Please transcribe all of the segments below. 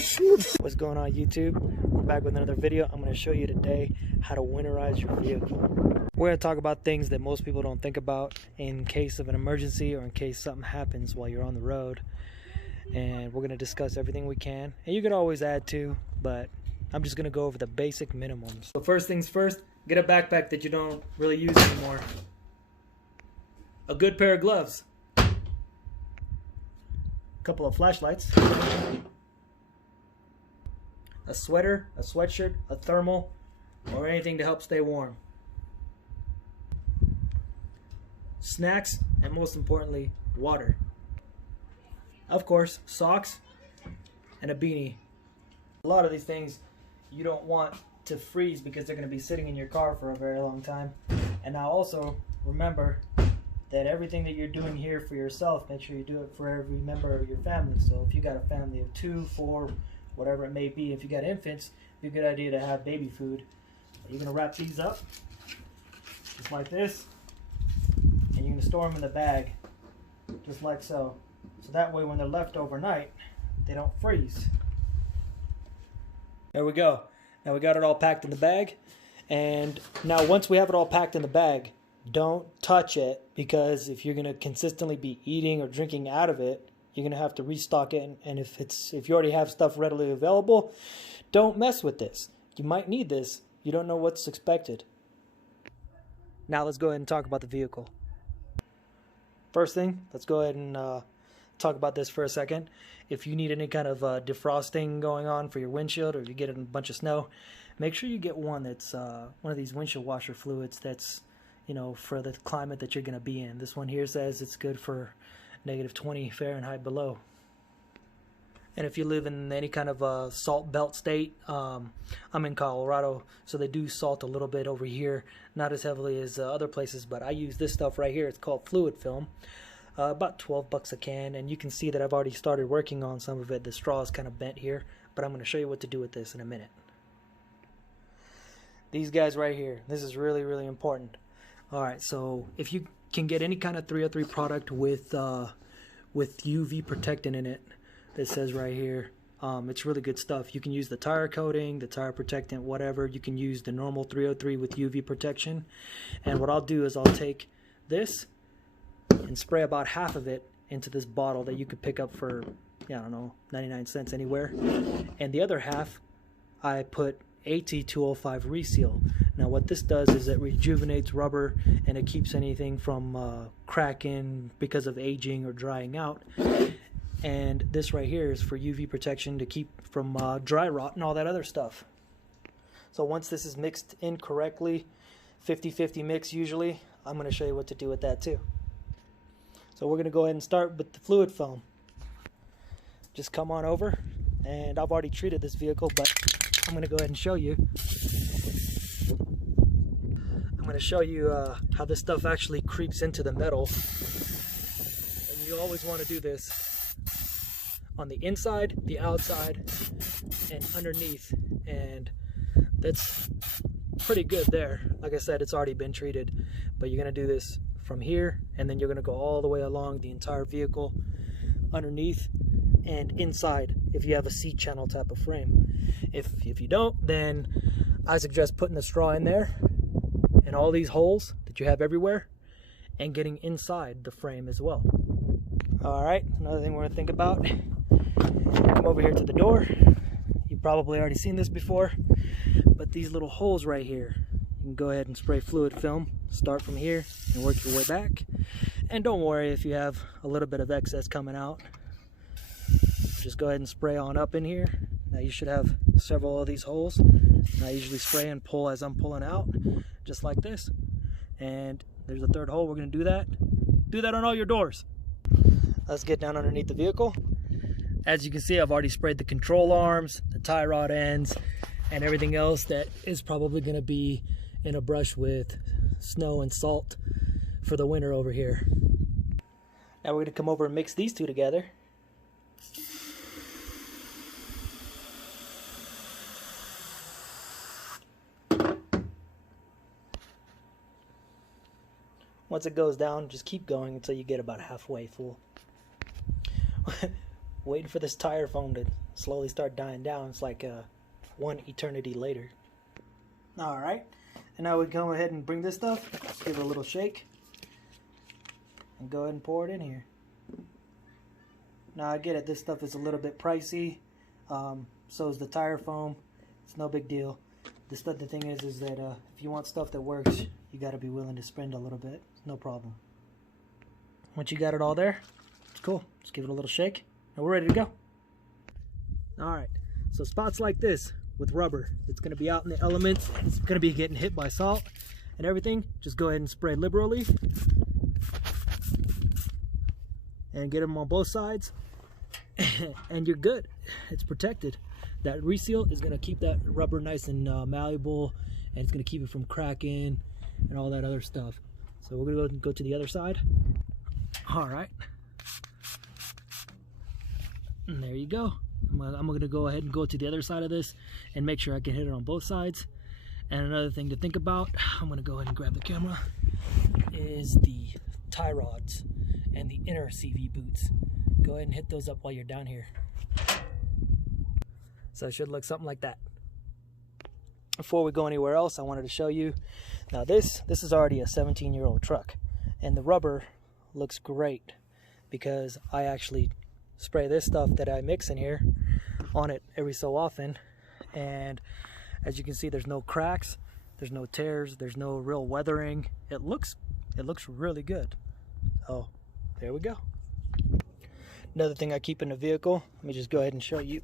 What's going on, YouTube? We're back with another video. I'm going to show you today how to winterize your vehicle. We're going to talk about things that most people don't think about in case of an emergency or in case something happens while you're on the road. And we're going to discuss everything we can. And you can always add to, but I'm just going to go over the basic minimums. So first things first, get a backpack that you don't really use anymore. A good pair of gloves. A couple of flashlights. A sweater, a sweatshirt, a thermal, or anything to help stay warm. Snacks, and most importantly, water. Of course, socks and a beanie. A lot of these things you don't want to freeze because they're going to be sitting in your car for a very long time. And now also, remember that everything that you're doing here for yourself, make sure you do it for every member of your family. So if you got a family of 2, 4, whatever it may be, if you got infants, it'd be a good idea to have baby food. You're going to wrap these up just like this, and you're going to store them in the bag just like so. So that way when they're left overnight, they don't freeze. There we go. Now we got it all packed in the bag. And now once we have it all packed in the bag, don't touch it, because if you're going to consistently be eating or drinking out of it, you're going to have to restock it. And if you already have stuff readily available, don't mess with this. You might need this. You don't know what's expected. Now let's go ahead and talk about the vehicle. First thing, let's go ahead and talk about this for a second. If you need any kind of defrosting going on for your windshield, or you get a bunch of snow, make sure you get one that's one of these windshield washer fluids that's, you know, for the climate that you're going to be in. This one here says it's good for -20 Fahrenheit below. And if you live in any kind of salt belt state, I'm in Colorado, so they do salt a little bit over here, not as heavily as other places, but I use this stuff right here. It's called fluid film, about 12 bucks a can, and you can see that I've already started working on some of it. The straw is kind of bent here, but I'm going to show you what to do with this in a minute. These guys right here, this is really, really important. Alright, so if you can get any kind of 303 product with UV protectant in it, that says right here, it's really good stuff. You can use the tire coating, the tire protectant, whatever. You can use the normal 303 with UV protection. And what I'll do is I'll take this and spray about half of it into this bottle that you could pick up for, I don't know, 99 cents anywhere. And the other half, I put AT205 Reseal. Now what this does is it rejuvenates rubber, and it keeps anything from cracking because of aging or drying out. And this right here is for UV protection to keep from dry rot and all that other stuff. So once this is mixed in correctly, 50-50 mix usually, I'm going to show you what to do with that too. So we're going to go ahead and start with the fluid foam. Just come on over, and I've already treated this vehicle, but I'm going to go ahead and show you. I'm going to show you how this stuff actually creeps into the metal. And you always want to do this on the inside, the outside, and underneath. And that's pretty good there. Like I said, it's already been treated. But you're going to do this from here, and then you're going to go all the way along the entire vehicle, underneath and inside if you have a C-channel type of frame. If you don't, then I suggest putting the straw in there and all these holes that you have everywhere, and getting inside the frame as well. Alright, another thing we're going to think about, come over here to the door. You've probably already seen this before, but these little holes right here, you can go ahead and spray fluid film. Start from here and work your way back. And don't worry if you have a little bit of excess coming out. Just go ahead and spray on up in here. Now you should have several of these holes. And I usually spray and pull as I'm pulling out, just like this. And there's a third hole. We're going to do that. Do that on all your doors. Let's get down underneath the vehicle. As you can see, I've already sprayed the control arms, the tie rod ends, and everything else that is probably going to be in a brush with snow and salt for the winter over here. Now we're going to come over and mix these two together. Once it goes down, just keep going until you get about halfway full. waiting for this tire foam to slowly start dying down. It's like one eternity later. Alright, and now we go ahead and bring this stuff, give it a little shake, and go ahead and pour it in here. Now I get it, this stuff is a little bit pricey, so is the tire foam. It's no big deal. The thing is that if you want stuff that works, you got to be willing to spend a little bit. No problem. Once you got it all there, it's cool. Just give it a little shake, and we're ready to go. Alright, so spots like this with rubber, it's going to be out in the elements, it's going to be getting hit by salt and everything. Just go ahead and spray liberally and get them on both sides, and you're good. It's protected. That reseal is going to keep that rubber nice and malleable, and it's going to keep it from cracking and all that other stuff. So we're going to go to the other side. Alright, and there you go. I'm going to go ahead and go to the other side of this and make sure I can hit it on both sides. And another thing to think about, I'm going to go ahead and grab the camera, is the tie rods and the inner CV boots. Go ahead and hit those up while you're down here. So it should look something like that. Before we go anywhere else, I wanted to show you. Now this is already a 17-year-old truck, and the rubber looks great because I actually spray this stuff that I mix in here on it every so often, and as you can see, there's no cracks, there's no tears, there's no real weathering. It looks really good. So there we go. Another thing I keep in the vehicle, let me just go ahead and show you.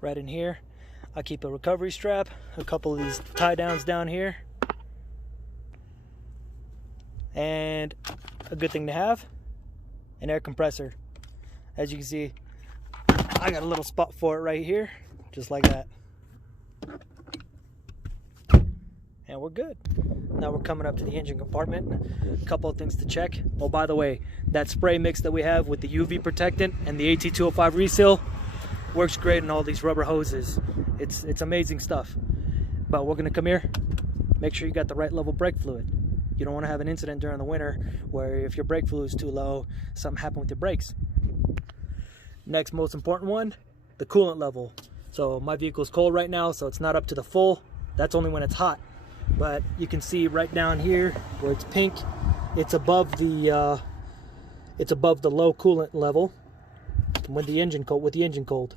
Right in here, I keep a recovery strap, a couple of these tie downs down here, and a good thing to have, an air compressor. As you can see, I got a little spot for it right here, just like that. And we're good. Now we're coming up to the engine compartment. A couple of things to check. Oh, by the way, that spray mix that we have with the UV protectant and the AT205 reseal works great in all these rubber hoses. It's amazing stuff. But we're gonna come here, make sure you got the right level brake fluid. You don't want to have an incident during the winter where if your brake fluid is too low, something happened with your brakes. Next most important one, the coolant level. So my vehicle's cold right now, so it's not up to the full. That's only when it's hot. But you can see right down here where it's pink, it's above the low coolant level with the engine cold.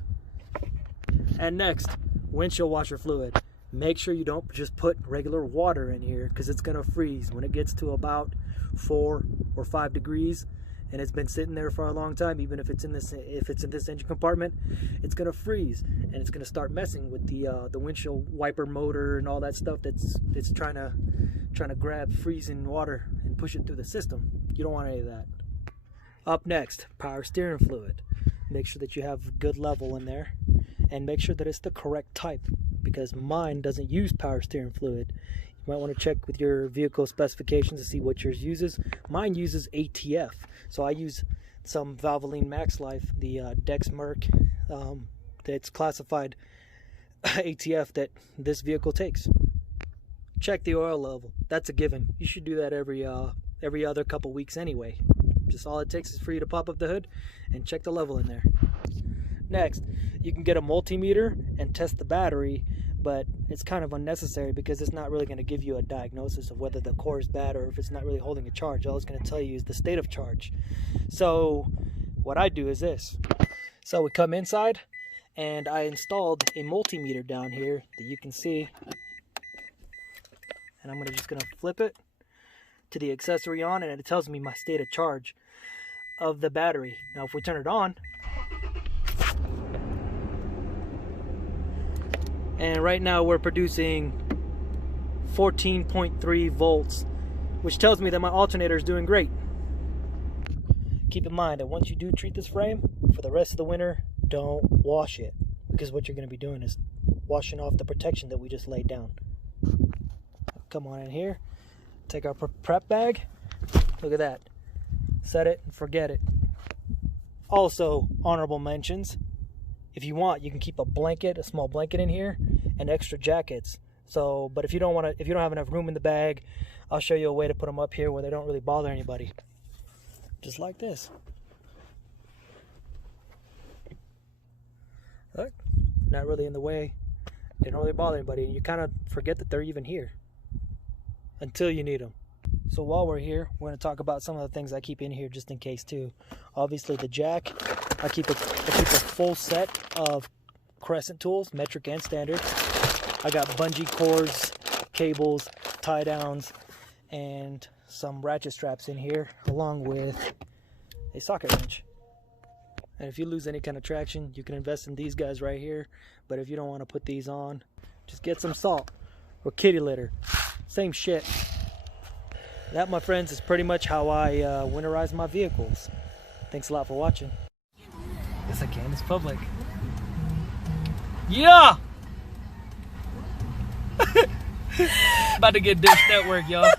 And next, windshield washer fluid. Make sure you don't just put regular water in here because it's gonna freeze when it gets to about 4 or 5 degrees and it's been sitting there for a long time. Even if it's in this engine compartment, it's gonna freeze and it's gonna start messing with the windshield wiper motor and all that stuff that's trying to grab freezing water and push it through the system. You don't want any of that. Up next, power steering fluid. Make sure that you have good level in there, and make sure that it's the correct type, because mine doesn't use power steering fluid. You might want to check with your vehicle specifications to see what yours uses. Mine uses ATF, so I use some Valvoline Max Life, the Dexmerc that's classified ATF that this vehicle takes. Check the oil level. That's a given. You should do that every other couple weeks anyway. Just all it takes is for you to pop up the hood and check the level in there. Next, you can get a multimeter and test the battery, but it's kind of unnecessary because it's not really going to give you a diagnosis of whether the core is bad or if it's not really holding a charge. All it's going to tell you is the state of charge. So what I do is this. So we come inside, and I installed a multimeter down here that you can see, and I'm just going to flip it to the accessory on, and it tells me my state of charge of the battery. Now if we turn it on, and right now we're producing 14.3 volts, which tells me that my alternator is doing great. Keep in mind that once you do treat this frame, for the rest of the winter, don't wash it, because what you're going to be doing is washing off the protection that we just laid down. Come on in here, take our prep bag, look at that, set it and forget it. Also, honorable mentions, if you want, you can keep a small blanket in here, and extra jackets. So, but if you don't have enough room in the bag, I'll show you a way to put them up here where they don't really bother anybody. Just like this. not really in the way. They don't really bother anybody. You kind of forget that they're even here until you need them. So while we're here, we're going to talk about some of the things I keep in here just in case too. Obviously the jack, I keep a full set of crescent tools, metric and standard. I got bungee cords, cables, tie downs, and some ratchet straps in here, along with a socket wrench. And if you lose any kind of traction, you can invest in these guys right here. But if you don't want to put these on, just get some salt or kitty litter. Same shit. That, my friends, is pretty much how I winterize my vehicles. Thanks a lot for watching. Yes, I can. It's public. Yeah! About to get Dish Network, y'all.